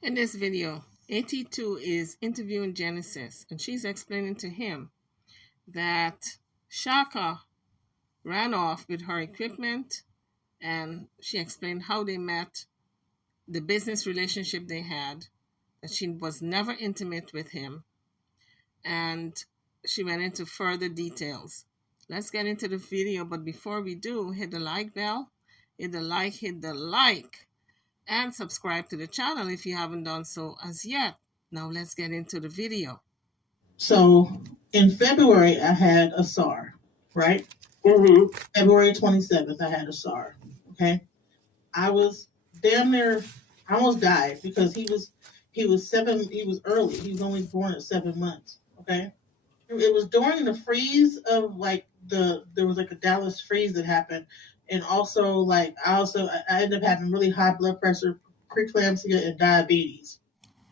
In this video, AT2 is interviewing Genesis, and she's explaining to him that Shaka ran off with her equipment, and she explained how they met, the business relationship they had, that she was never intimate with him, and she went into further details. Let's get into the video, but before we do, hit the like bell, hit the like, and subscribe to the channel if you haven't done so as yet. Now let's get into the video. So in February, I had a SAR, right? February 27th, I had a SAR. Okay. I was damn near, I almost died because he was early. He was only born at 7 months. Okay. It was during the freeze of there was like a Dallas freeze that happened. And also I ended up having really high blood pressure, preeclampsia, and diabetes.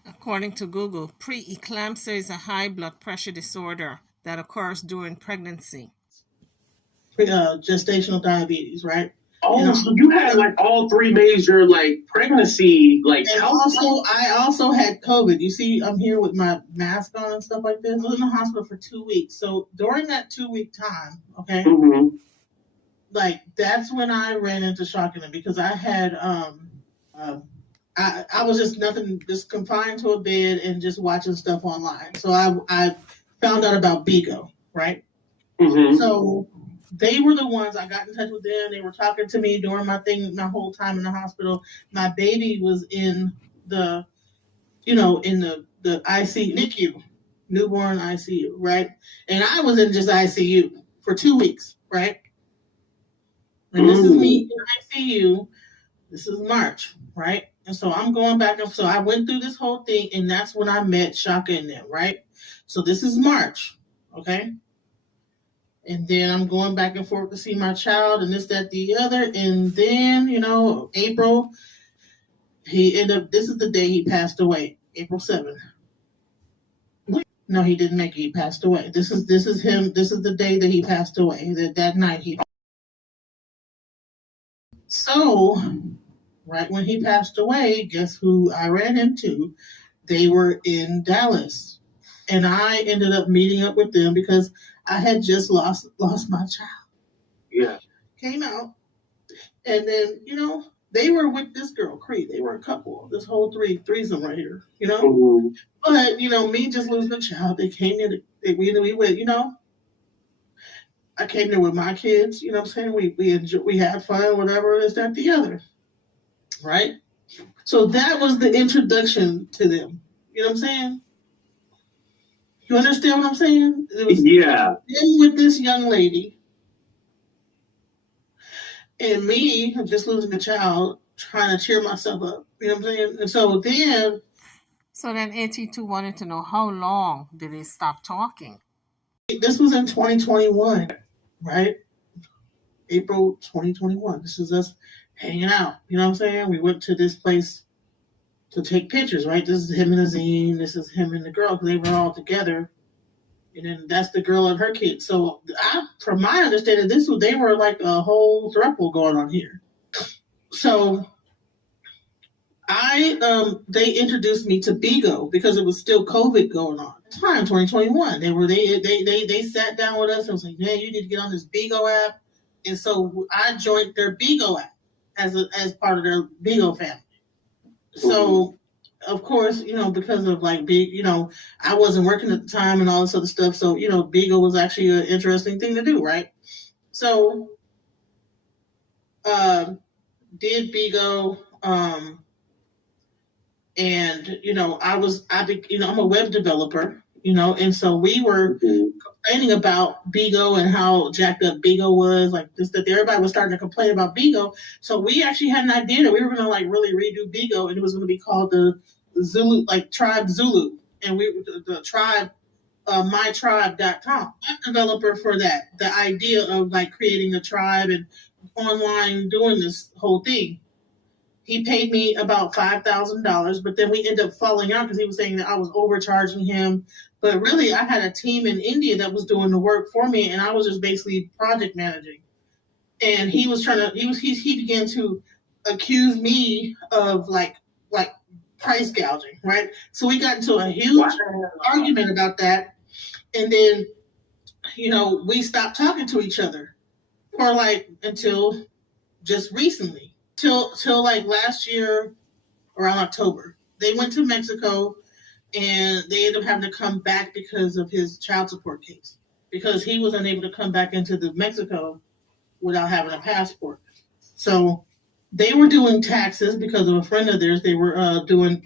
According to Google, preeclampsia is a high blood pressure disorder that occurs during pregnancy. Gestational diabetes, right? Oh, so you had like all three major pregnancy health. I also had COVID. You see, I'm here with my mask on and stuff like this. I was in the hospital for 2 weeks. So during that 2-week time, okay, that's when I ran into Shaka because I had I was just confined to a bed and just watching stuff online. So I found out about Bigo, right? So they were the ones, I got in touch with them. They were talking to me during my whole time in the hospital. My baby was in the ICU, NICU, newborn ICU, right? And I was in just ICU for 2 weeks, right? And this is me in ICU. This is March, right? And so I'm going back up. So I went through this whole thing, and that's when I met Shaka and them, right? So this is March, okay? And then I'm going back and forth to see my child and this, that, the other. And then, April, this is the day he passed away, April 7th. No, he didn't make it. He passed away. This is him. This is the day that he passed away, that night. So, right when he passed away, guess who I ran into? They were in Dallas. And I ended up meeting up with them because I had just lost my child. Yeah. Came out. And then, they were with this girl, Cree. They were a couple, this whole threesome right here, But, me just losing a child, they came in, we went, I came there with my kids, what I'm saying? We had fun, whatever, this, that, the other. Right? So that was the introduction to them. You know what I'm saying? You understand what I'm saying? It was them with this young lady and me just losing a child, trying to cheer myself up. You know what I'm saying? And so then AT2 wanted to know, how long did they stop talking? This was in 2021, right? April 2021. This is us hanging out. You know what I'm saying? We went to this place to take pictures, right? This is him and Azine. This is him and the girl, because they were all together. And then that's the girl and her kid. So from my understanding, they were like a whole throuple going on here. So they introduced me to Bigo because it was still COVID going on. At the time, 2021. They sat down with us and was like, "Man, you need to get on this Bigo app." And so I joined their Bigo app as part of their Bigo family. So, of course, because of I wasn't working at the time and all this other stuff. So, Bigo was actually an interesting thing to do, right? So, did Bigo, and, I'm a web developer, and so we were complaining about Bigo and how jacked up Bigo was, that everybody was starting to complain about Bigo. So we actually had an idea that we were going to really redo Bigo, and it was going to be called the Zulu, Tribe Zulu, and the tribe, mytribe.com. I'm a developer for that. The idea of creating a tribe and online doing this whole thing. He paid me about $5,000, but then we ended up falling out because he was saying that I was overcharging him. But really, I had a team in India that was doing the work for me, and I was just basically project managing. And he was he began to accuse me of price gouging, right? So we got into a huge argument about that. And then, we stopped talking to each other for like until just recently, till like last year around October. They went to Mexico and they ended up having to come back because of his child support case, because he was unable to come back into the Mexico without having a passport. So they were doing taxes because of a friend of theirs. They were doing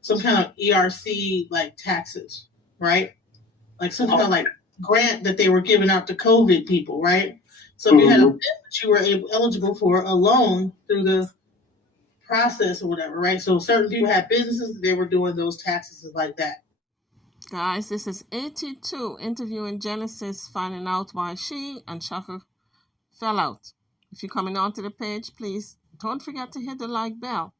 some kind of ERC like taxes, right? Like some kind of like grant that they were giving out to COVID people, right? So if you had a business, you were eligible for a loan through the process or whatever, right? So certain people had businesses, they were doing those taxes like that. Guys, this is 82 interviewing Genesis, finding out why she and Shaka fell out. If you're coming onto the page, please don't forget to hit the like bell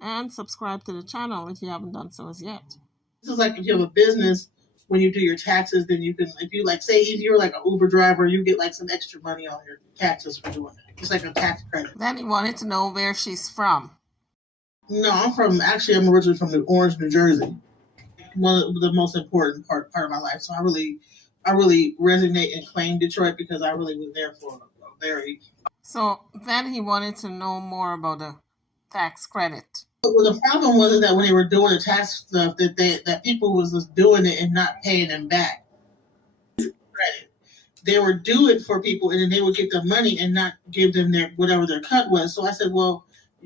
and subscribe to the channel if you haven't done so as yet. This is like if you have a business, when you do your taxes, then you can, if you like, say if you're like an Uber driver, you get like some extra money on your taxes for doing it. It's like a tax credit. Then he wanted to know where she's from. No, I'm originally from Orange, New Jersey. One of the most important part of my life. So I really resonate and claim Detroit because I really was there for a very. So then he wanted to know more about the tax credit. Well, the problem was that when they were doing the tax stuff, that people was just doing it and not paying them back. Credit. They would do it for people, and then they would get the money and not give them whatever their cut was. So I said, well,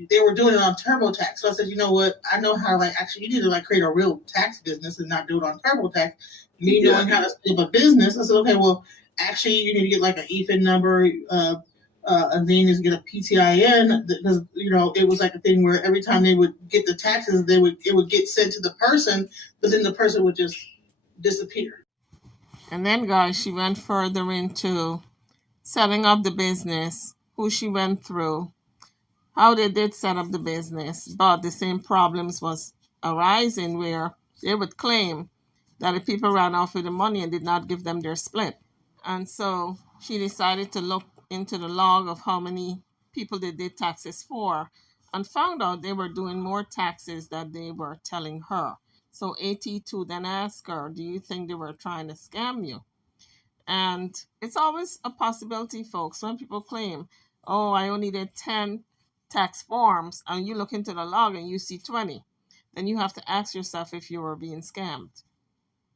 they were doing it on TurboTax. So I said, you know what? I know how to actually you need to create a real tax business and not do it on TurboTax. Me knowing how to set up a business, I said, okay, well, actually you need to get like an EFIN number. And then is get a PTIN because it was like a thing where every time they would get the taxes, it would get sent to the person, but then the person would just disappear. And then, guys, she went further into setting up the business, who she went through, how they did set up the business, but the same problems was arising where they would claim that the people ran off with the money and did not give them their split. And so she decided to look into the log of how many people they did taxes for and found out they were doing more taxes than they were telling her. So 82 then asked her, do you think they were trying to scam you? And it's always a possibility, folks, when people claim, oh, I only did 10 tax forms, and you look into the log and you see 20, then you have to ask yourself if you were being scammed.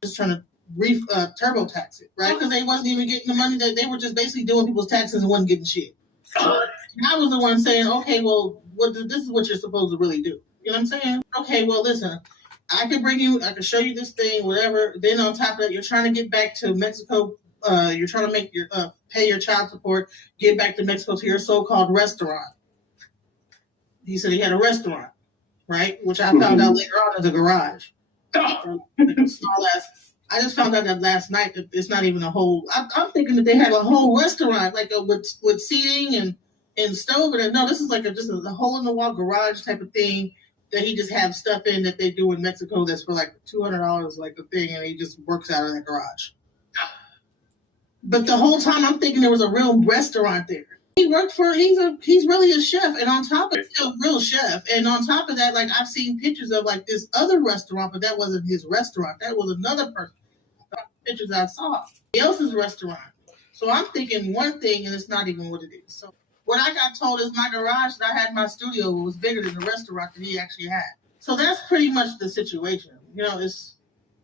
Just trying to TurboTax it, right? Because they wasn't even getting the money. That they were just basically doing people's taxes and wasn't getting shit. And I was the one saying, okay, well, this is what you're supposed to really do. You know what I'm saying? Okay, well, listen, I can show you this thing, whatever. Then on top of that, you're trying to get back to Mexico. You're trying to make your pay your child support, get back to Mexico to your so-called restaurant. He said he had a restaurant, right? Which I found out later on as a garage. I just found out that last night that it's not even a whole. I'm thinking that they had a whole restaurant, like with seating and stove. And no, this is like just a hole in the wall garage type of thing that he just have stuff in that they do in Mexico. That's for like $200, like a thing, and he just works out of that garage. But the whole time I'm thinking there was a real restaurant there. He worked for. He's really a chef, and on top of a real chef, and on top of that, like I've seen pictures of like this other restaurant, but that wasn't his restaurant. That was another person. Pictures I saw else's restaurant. So I'm thinking one thing, and it's not even what it is. So what I got told is my garage that I had my studio was bigger than the restaurant that he actually had. So that's pretty much the situation.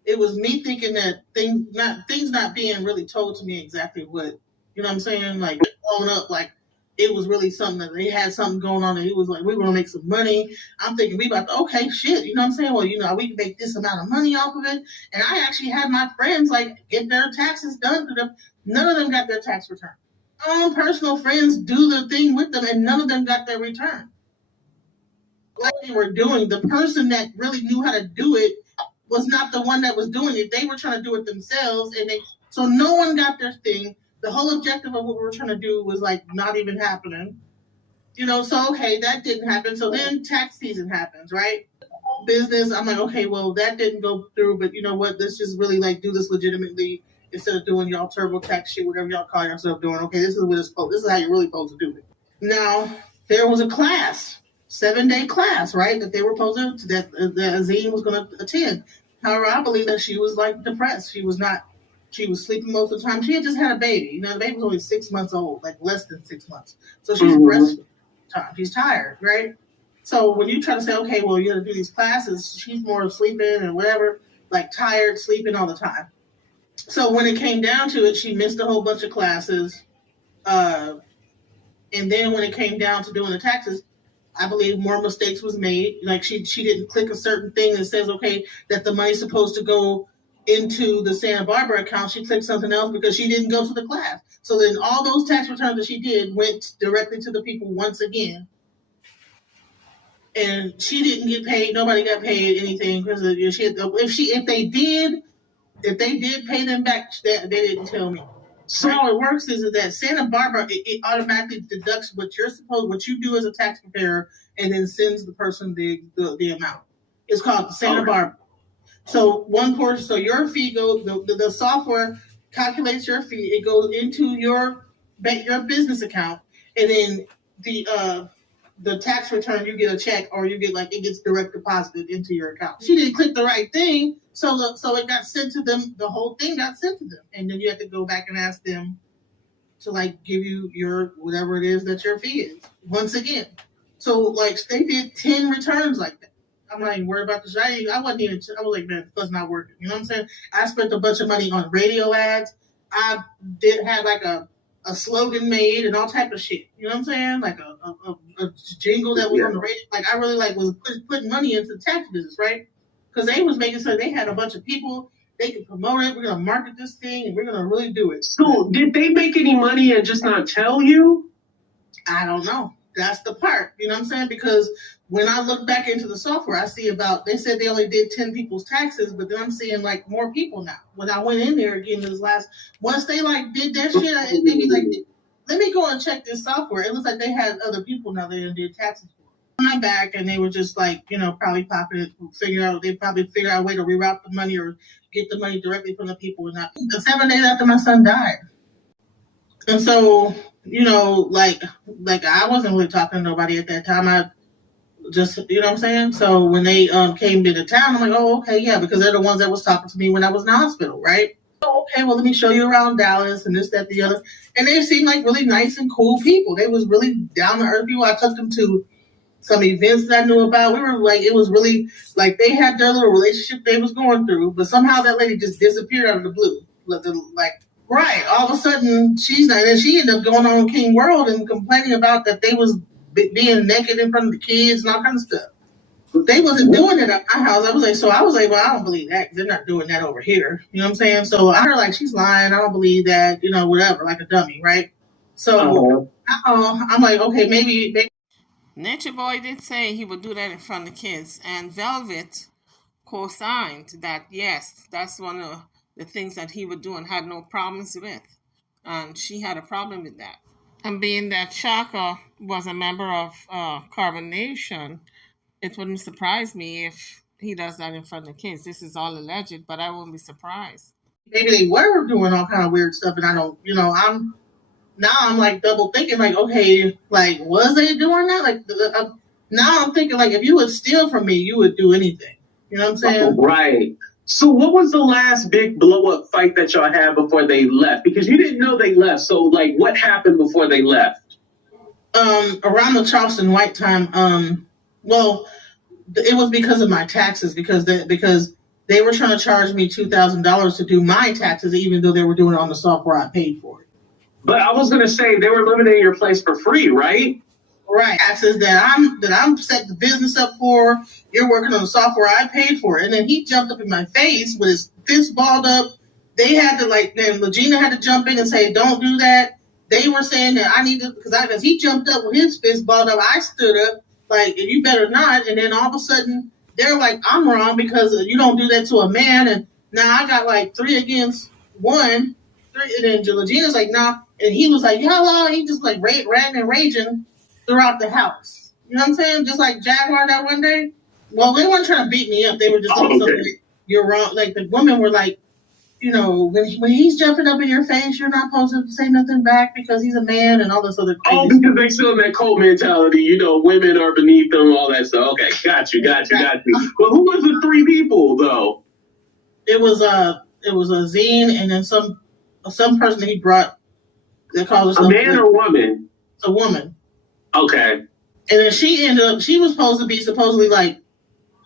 It was me thinking that things not being really told to me exactly what, you know what I'm saying? Like blown up, like it was really something that they had something going on, and he was like, we're gonna make some money. I'm thinking we about to, okay, shit, you know what I'm saying? Well, we can make this amount of money off of it. And I actually had my friends like get their taxes done to them. None of them got their tax return. My own personal friends do the thing with them, and none of them got their return. Like they were doing, the person that really knew how to do it was not the one that was doing it. They were trying to do it themselves, so no one got their thing. The whole objective of what we were trying to do was like not even happening. So okay, that didn't happen. So then tax season happens, right? Business, I'm like, okay, well that didn't go through, but you know what? Let's just really like do this legitimately instead of doing y'all TurboTax shit, whatever y'all call yourself doing. Okay, this is how you're really supposed to do it. Now there was a class. 7-day class, right? That they were supposed to, that Azine was going to attend. However, I believe that she was like depressed. She was not. She was sleeping most of the time. She had just had a baby. You know, the baby was only 6 months old, like less than 6 months. So she's breastfeeding. She's tired, right? So when you try to say, okay, well, you got to do these classes, she's more sleeping and whatever, like tired, sleeping all the time. So when it came down to it, she missed a whole bunch of classes. And then when it came down to doing the taxes, I believe more mistakes was made. Like she didn't click a certain thing that says, okay, that the money's supposed to go into the Santa Barbara account. She clicked something else because she didn't go to the class. So then all those tax returns that she did went directly to the people once again. And she didn't get paid. Nobody got paid anything because if they did pay them back, they didn't tell me. So how it works is that Santa Barbara it automatically deducts what you do as a tax preparer, and then sends the person the amount. It's called the Santa Barbara. So one portion, so your fee goes. The software calculates your fee. It goes into your business account, and then the tax return, you get a check, or you get it gets direct deposited into your account. She didn't click the right thing, so it got sent to them. The whole thing got sent to them, and then you have to go back and ask them to give you your whatever it is that your fee is once again. So they did 10 returns like that. I'm not even worried about this. I was like, man, that's not working. You know what I'm saying? I spent a bunch of money on radio ads. I did have a slogan made and all type of shit. You know what I'm saying? Like a jingle that was on the radio. I really was putting money into the tax business, right? Because they was making sure they had a bunch of people. They could promote it. We're gonna market this thing, and we're gonna really do it. So, did they make any money and just not tell you? I don't know. That's the part. You know what I'm saying? Because when I look back into the software, I see they said they only did 10 people's taxes, but then I'm seeing more people now. When I went in there again once they did that shit, they be let me go and check this software. It looks like they had other people now they did taxes for. My back, and they were just probably popping it, they probably figure out a way to reroute the money or get the money directly from the people. And the 7 days after my son died. And so, I wasn't really talking to nobody at that time. I just, you know what I'm saying? So when they came to the town, I'm like, oh, okay, yeah, because they're the ones that was talking to me when I was in the hospital, right? Oh, okay, well, let me show you around Dallas and this, that, the other. And they seemed like really nice and cool people. They was really down to earth people. I took them to some events that I knew about. We were it was really they had their little relationship they was going through, but somehow that lady just disappeared out of the blue. Right, all of a sudden she's not, and she ended up going on King World and complaining about that they was being naked in front of the kids and all kinds of stuff. They wasn't doing it at my house. I was like, well, I don't believe that because they're not doing that over here. You know what I'm saying? So I heard she's lying. I don't believe that. Whatever, like a dummy, right? So I'm like, okay, maybe. Nature Boy did say he would do that in front of the kids, and Velvet co-signed that, yes, that's one of the things that he would do and had no problems with. And she had a problem with that. And being that Shaka was a member of Carbon Nation, it wouldn't surprise me if he does that in front of the kids. This is all alleged, but I won't be surprised. Maybe they were doing all kind of weird stuff, and I don't, I'm double thinking, okay, was they doing that? Now I'm thinking, if you would steal from me, you would do anything. You know what I'm saying? Right. So what was the last big blow-up fight that y'all had before they left? Because you didn't know they left. So, what happened before they left? Around the Charleston White time, it was because of my taxes, because they were trying to charge me $2,000 to do my taxes, even though they were doing it on the software I paid for it. But I was going to say they were living in your place for free, right? Right. Taxes that I'm setting the business up for. You're working on the software I paid for. And then he jumped up in my face with his fist balled up. They had to then Legina had to jump in and say, don't do that. They were saying that I need to, because he jumped up with his fist balled up. I stood up you better not. And then all of a sudden they're like, I'm wrong because you don't do that to a man. And now I got 3 against 1. 3, and then Legina's like, nah. And he was like, hello. He just ranting and raging throughout the house. You know what I'm saying? Just like Jaguar that one day. Well, they weren't trying to beat me up. They were just saying something you're wrong. The women were when he's jumping up in your face, you're not supposed to say nothing back because he's a man and all this other crazy Oh, because they still have that cold mentality, women are beneath them, all that stuff. Okay, got you. But who was the three people though? It was a zine and then some person that he brought. They called herself a man or a woman? A woman. Okay. And then she was supposed to be supposedly like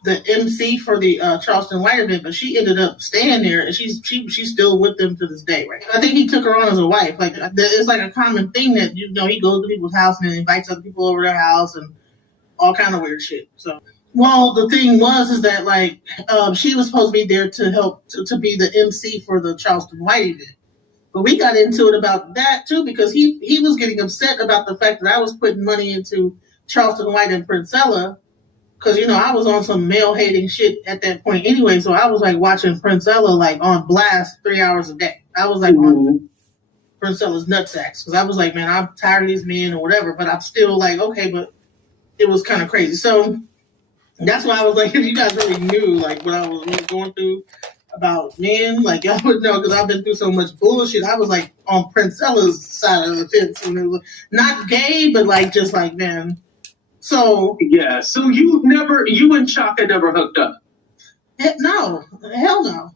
the MC for the Charleston White event, but she ended up staying there, and she's still with them to this day. Right? I think he took her on as a wife. Like it's like a common thing that he goes to people's house and invites other people over their house and all kind of weird shit. So, well, the thing is that like she was supposed to be there to help to be the MC for the Charleston White event. But we got into it about that too because he was getting upset about the fact that I was putting money into Charleston White and Princella. Because, I was on some male-hating shit at that point anyway, so I was, like, watching Princella, like, on blast 3 hours a day. I was, like, on Princella's nutsacks. Because I was like, man, I'm tired of these men or whatever, but I'm still, like, okay, but it was kind of crazy. So that's why I was like, if you guys really knew, like, what I was really going through about men, like, y'all would know, because I've been through so much bullshit. I was, like, on Princella's side of the fence. And it was not gay, but, like, just, like, man... So yeah, so you and Shaka never hooked up? No, hell no.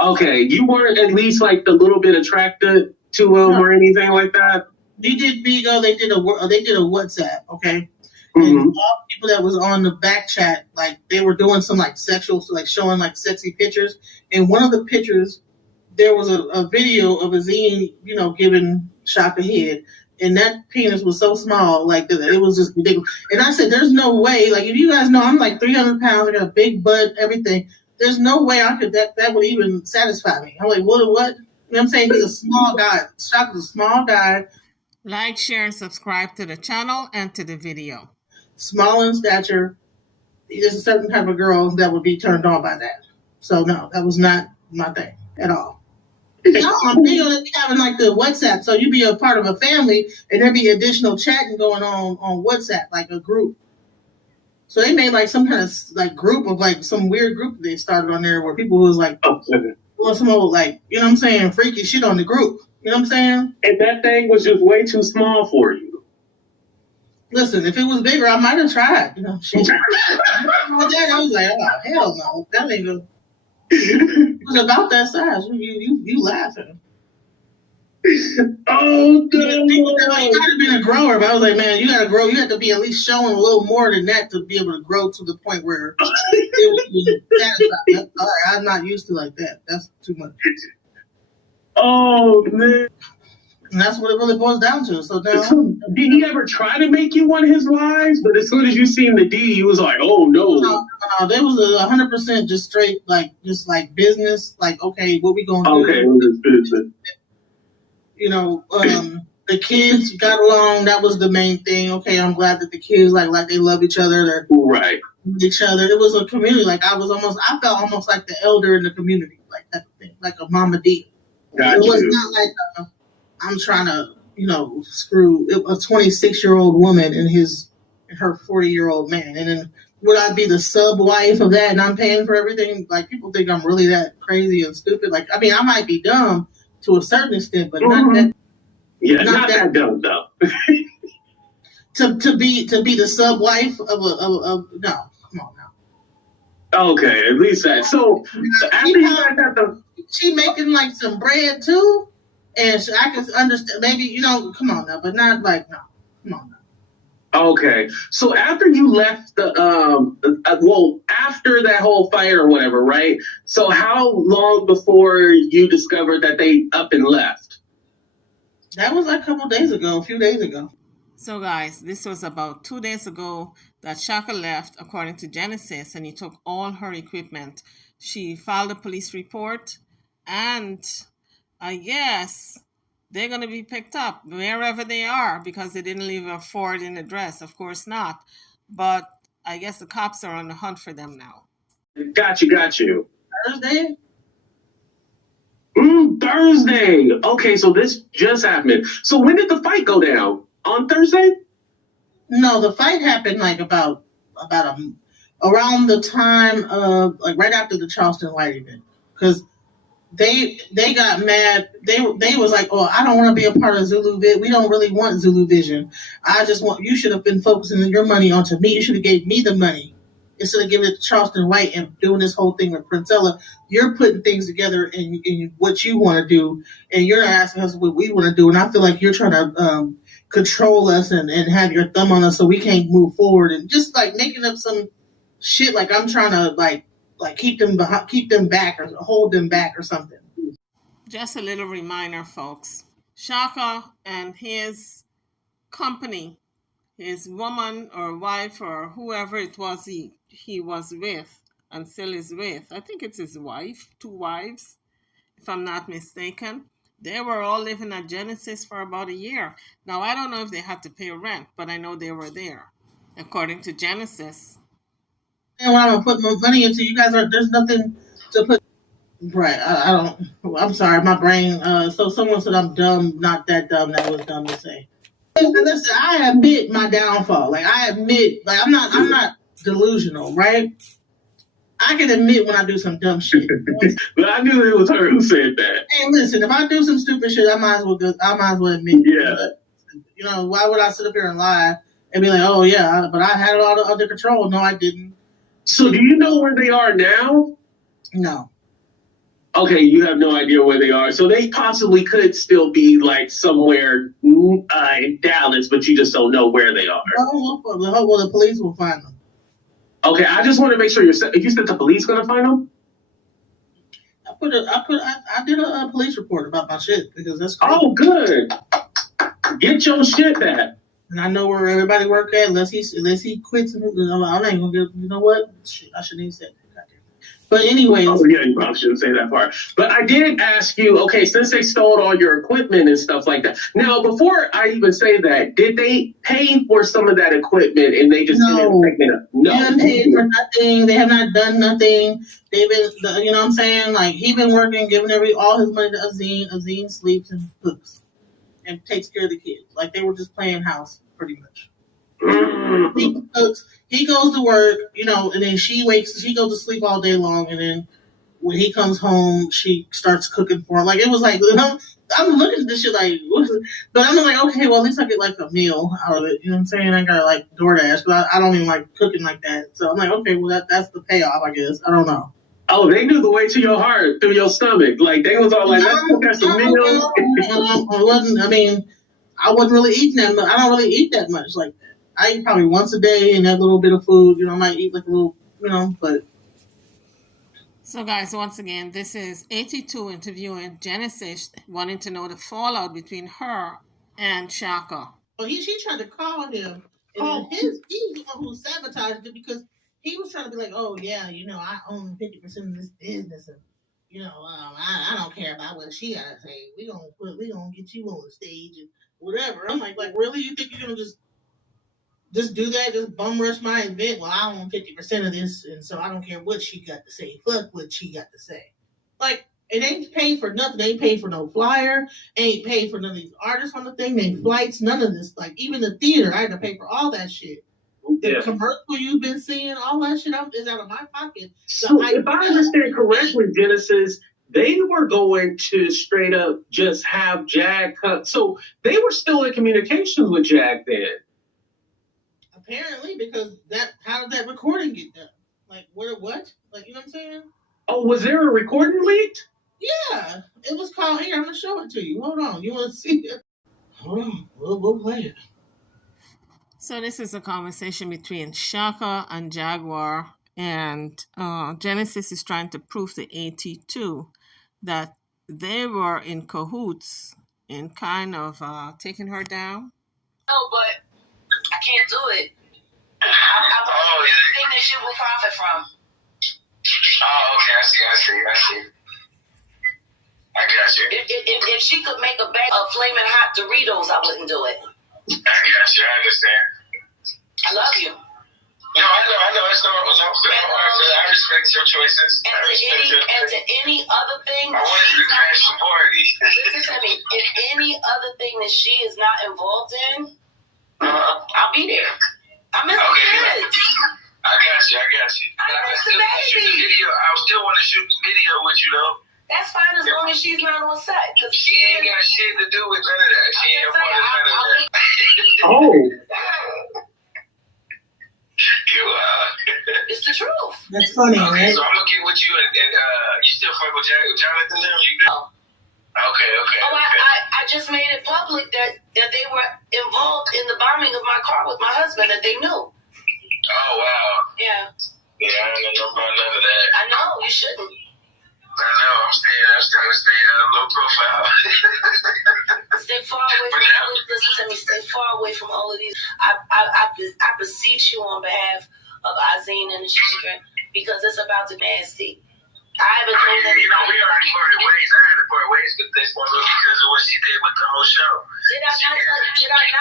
Okay, you weren't at least like a little bit attracted to him or anything like that? We did Bigo. They did a WhatsApp, okay? And all the people that was on the back chat, like they were doing some like sexual, like showing like sexy pictures. And one of the pictures, there was a video of a zine, giving Shaka head. And that penis was so small, like it was just ridiculous. And I said, "There's no way. Like if you guys know, I'm like 300 pounds. I got a big butt, everything. There's no way I could that would even satisfy me." I'm like, "What? You know what I'm saying? He's a small guy. Shaka's a small guy." Like, share, and subscribe to the channel and to the video. Small in stature. There's a certain type of girl that would be turned on by that. So no, that was not my thing at all. No, I'm thinking of having like the WhatsApp, so you'd be a part of a family, and there'd be additional chatting going on WhatsApp, like a group. So they made like some kind of like group of like some weird group they started on there where people was like doing some old like you know what I'm saying freaky shit on the group. You know what I'm saying? And that thing was just way too small for you. Listen, if it was bigger, I might have tried. Shit. I was like, oh hell no, that ain't good. It was about that size. You laughing. Oh, no. You gotta be a grower, but I was like, man, you gotta grow. You have to be at least showing a little more than that to be able to grow to the point where it would be satisfied. All right, I'm not used to like that. That's too much. Oh, man. And that's what it really boils down to. So now, did he ever try to make you one of his wives? But as soon as you seen the D, he was like, "Oh no!" No, there was 100% just straight, like business. Like, okay, what we gonna do? Okay, business. The kids got along. That was the main thing. Okay, I'm glad that the kids like they love each other. They're right with each other. It was a community. Like I felt almost like the elder in the community, like that thing, like a Mama D. Got it was not like I'm trying to, screw a 26-year-old woman and her 40-year-old man. And then would I be the sub-wife of that and I'm paying for everything? Like, people think I'm really that crazy and stupid. Like, I mean, I might be dumb to a certain extent, but not that. Yeah, not that dumb, though. to be the sub-wife of no, come on now. Okay, at least that. So, after you guys got the... She making, like, some bread, too? And I can understand, maybe, come on now, but not like, no, come on now. Okay, so after you left after that whole fight or whatever, right? So how long before you discovered that they up and left? That was like a few days ago. So guys, this was about 2 days ago that Shaka left, according to Genesis, and he took all her equipment. She filed a police report, and I guess they're going to be picked up wherever they are because they didn't leave a forwarding address. Of course not. But I guess the cops are on the hunt for them now. Got you. Thursday? Thursday. Okay, so this just happened. So when did the fight go down? On Thursday? No, the fight happened like about around the time of, like right after the Charleston White event. Because they got mad. They was like, oh, I don't want to be a part of Zulu Vision. We don't really want Zulu Vision. I just want you should have been focusing your money onto me. You should have gave me the money instead of giving it to Charleston White and doing this whole thing with Princella. You're putting things together in what you want to do, and you're not asking us what we want to do. And I feel like you're trying to control us and have your thumb on us so we can't move forward and just like making up some shit like I'm trying to like keep them back or hold them back or something. Just a little reminder, folks. Shaka and his company, his woman or wife or whoever it was he was with and still is with. I think it's his wife, 2 wives, if I'm not mistaken. They were all living at Genesis for about a year. Now, I don't know if they had to pay rent, but I know they were there, according to Genesis. And when I'm gonna put my money into, you guys are there's nothing to put. Right, I don't. I'm sorry, my brain. So someone said I'm dumb, not that dumb. That was dumb to say. Listen, I admit my downfall. Like I admit, like I'm not delusional, right? I can admit when I do some dumb shit. But I knew it was her who said that. Hey, listen, if I do some stupid shit, I might as well admit. Yeah. You know, why would I sit up here and lie and be like, oh yeah, but I had it all under control? No, I didn't. So do you know where they are now? No. Okay, you have no idea where they are. So they possibly could still be like somewhere in Dallas, but you just don't know where they are. Well, the police will find them. Okay, I just want to make sure you said the police gonna find them. I did a police report about my shit because that's crazy. Oh, good. Get your shit back. And I know where everybody work at unless he quits. I'm not even gonna get. You know what? I shouldn't even say that. But anyways. Oh, yeah, you probably shouldn't say that part. But I did ask you, okay, since they stole all your equipment and stuff like that. Now, before I even say that, did they pay for some of that equipment and they just didn't pick it up? No. They haven't paid for nothing. They have not done nothing. They've been, you know what I'm saying? Like, he's been working, giving all his money to Azine. Azine sleeps and cooks and takes care of the kids. Like, they were just playing house, pretty much. He cooks. He goes to work, you know, and then she goes to sleep all day long, and then when he comes home, she starts cooking for him. Like, it was like, I'm looking at this shit like, but I'm like, okay, well, at least I get like a meal out of it. You know what I'm saying? I got like DoorDash, but I don't even like cooking like that. So I'm like, okay, well, that's the payoff, I guess. I don't know. Oh, they knew the way to your heart through your stomach. Like, they was all like, let's cook us a meal. I wasn't really eating that much. I don't really eat that much. Like, I eat probably once a day and that little bit of food. You know, I might eat like a little, you know, but. So, guys, once again, this is 82 interviewing Genesis, wanting to know the fallout between her and Shaka. Well, she tried to call him, and he's the one who sabotaged it because he was trying to be like, oh, yeah, you know, I own 50% of this business, and, you know, I don't care about what she got to say. We gonna get you on the stage and whatever. I'm like, really? You think you're going to just do that, just bum rush my event? Well, I own 50% of this, and so I don't care what she got to say. Fuck what she got to say. Like, it ain't paid for nothing. They ain't paid for no flyer. Ain't paid for none of these artists on the thing. They flights, none of this. Like, even the theater, I had to pay for all that shit. The commercial you've been seeing, all that shit is out of my pocket. So if I understand correctly, Genesis, they were going to straight up just have Jag cut. So they were still in communications with Jag then. Apparently, because how did that recording get done? Like, what? Like, you know what I'm saying? Oh, was there a recording leaked? Yeah, it was called. Here, I'm gonna show it to you. Hold on, you want to see it? Hold on, we'll play it. So this is a conversation between Shaka and Jaguar, and Genesis is trying to prove to 82 that they were in cahoots in kind of taking her down. No, but I can't do it. I think that shit will profit from. Oh, okay, I see. I got you. If she could make a bag of flaming hot Doritos, I wouldn't do it. I got you, I understand. I love you. No, I know. It's no, I respect your choices. And to any other thing, I wanted you to crash the party. Listen to me. If any other thing that she is not involved in, I'll be there. I miss the kids. I got you. I miss the baby. I still want to shoot the video with you though. That's fine as long as she's not on set. She ain't got shit to do with none of that. She ain't part of none of that. Oh. It's the truth. That's funny, okay, right? so I'm gonna get with you and you still fuck with Jonathan now? You do? Oh. Okay. Oh, I just made it public that they were involved in the bombing of my car with my husband that they knew. Oh wow. Yeah. Yeah, I don't know about none of that. I know, you shouldn't. I know, I'm trying to stay low profile. Stay far away from all of this. Listen to me, stay far away from all of these. I beseech you on behalf of Azine and the children because it's about to be nasty. I haven't told anybody. We already parted ways. I had to part ways with this one because of what she did with the whole show. Did I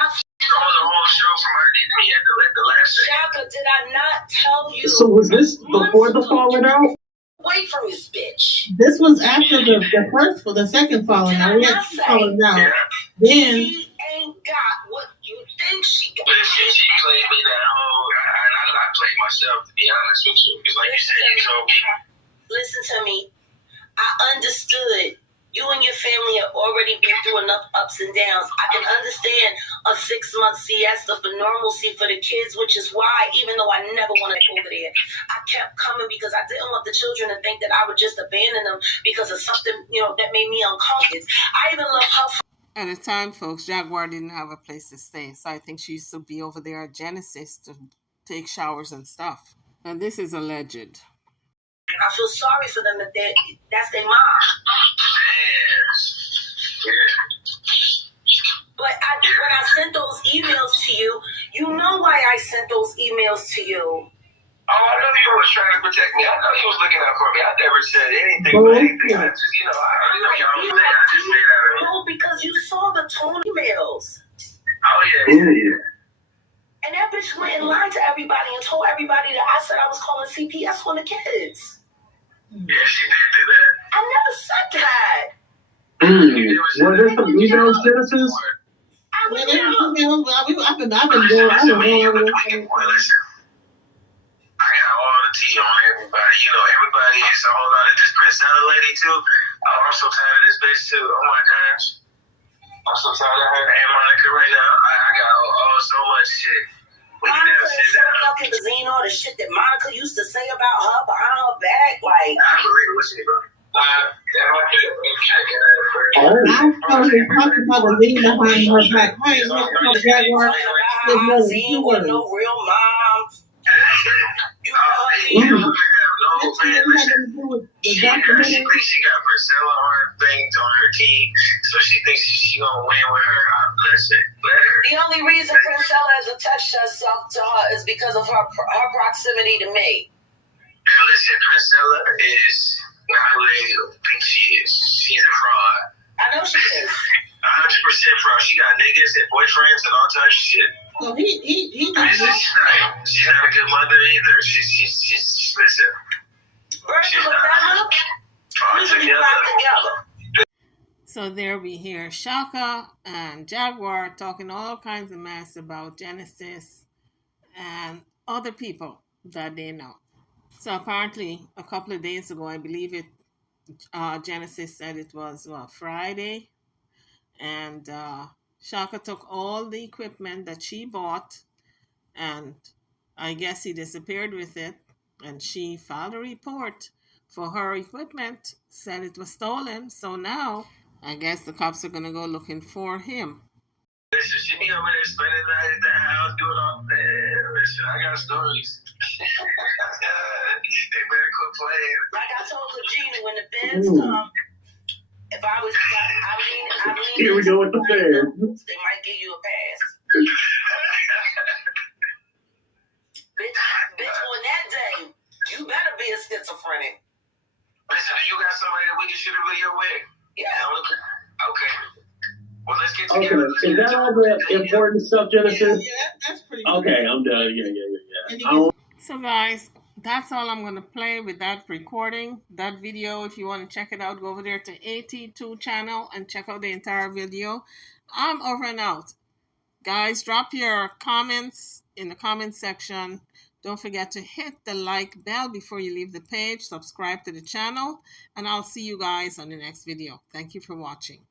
not? Stole the whole show from underneath me at the last second. Shaka, did I not tell you? So was this before the falling out? Wait from this bitch. This was after the second falling out. We had two falling out. Yeah. Then She ain't got what you think she got. Listen, she played me that whole. I played myself, to be honest with you. Because like you said, you told me. Listen to me. I understood. You and your family have already been through enough ups and downs. I can understand a 6-month siesta for normalcy for the kids, which is why, even though I never wanted to go over there, I kept coming because I didn't want the children to think that I would just abandon them because of something, that made me uncomfortable. I even love her. At the time, folks, Jaguar didn't have a place to stay, so I think she used to be over there at Genesis to take showers and stuff. And this is alleged. I feel sorry for them that that's their mom. Yeah. But when I sent those emails to you, you know why I sent those emails to you. Oh, I know you was trying to protect me. I know you was looking out for me. I never said anything but anything. I just, I already know y'all was there. I just made out of it. No, because you saw the tone emails. Oh, yeah. And that bitch went and lied to everybody and told everybody that I said I was calling CPS on the kids. Yeah, she did do that. I never said that. Was there some emails, Genesis? I would there's never. emails. I've been going. Listen, I got all the tea on everybody. Everybody is a whole lot of this Priscilla lady, too. Oh, I'm so tired of this bitch, too. Oh, my gosh. I'm so tired of her and Monica right now. I got so much shit. Monica is so fucking bizarre, all the shit that Monica used to say about her behind her back. Like, I believe what she bro. I told her talking about the lean behind her back. I ain't never told Jaguar there's more than 2 words. no real mom. She got Priscilla on her thing, on her team, so she thinks she gonna win with her. Listen, let her. The only reason Priscilla has attached herself to her is because of her proximity to me. And listen, Priscilla is not who they think she is. She's a fraud. I know she is. 100% fraud. She got niggas and boyfriends and all types of shit. So he She's not a good mother either. She's listen. Virgil and Bella usually ride together. So there we hear Shaka and Jaguar talking all kinds of mess about Genesis and other people that they know. So apparently a couple of days ago, I believe it, Genesis said it was Friday, and Shaka took all the equipment that she bought, and I guess he disappeared with it, and she filed a report for her equipment, said it was stolen. So now I guess the cops are gonna go looking for him. Listen, she be over there spending the night at the house doing all that. Listen, I got stories. They better quit playing. Like I told Regina, when the feds come, if I was, I mean, Here we go with the feds. They might give you a pass. Bitch, on that day, you better be a schizophrenic. Listen, you got somebody that we can shoot a video with? Yeah. Okay. Well, let's get Okay, together. is that all the important stuff, Genesis? Yeah, that's pretty good. Okay, I'm done. Yeah. So guys, that's all I'm going to play with that recording. That video, if you want to check it out, go over there to AT2 channel and check out the entire video. I'm over and out. Guys, drop your comments in the comment section. Don't forget to hit the like bell before you leave the page, subscribe to the channel, and I'll see you guys on the next video. Thank you for watching.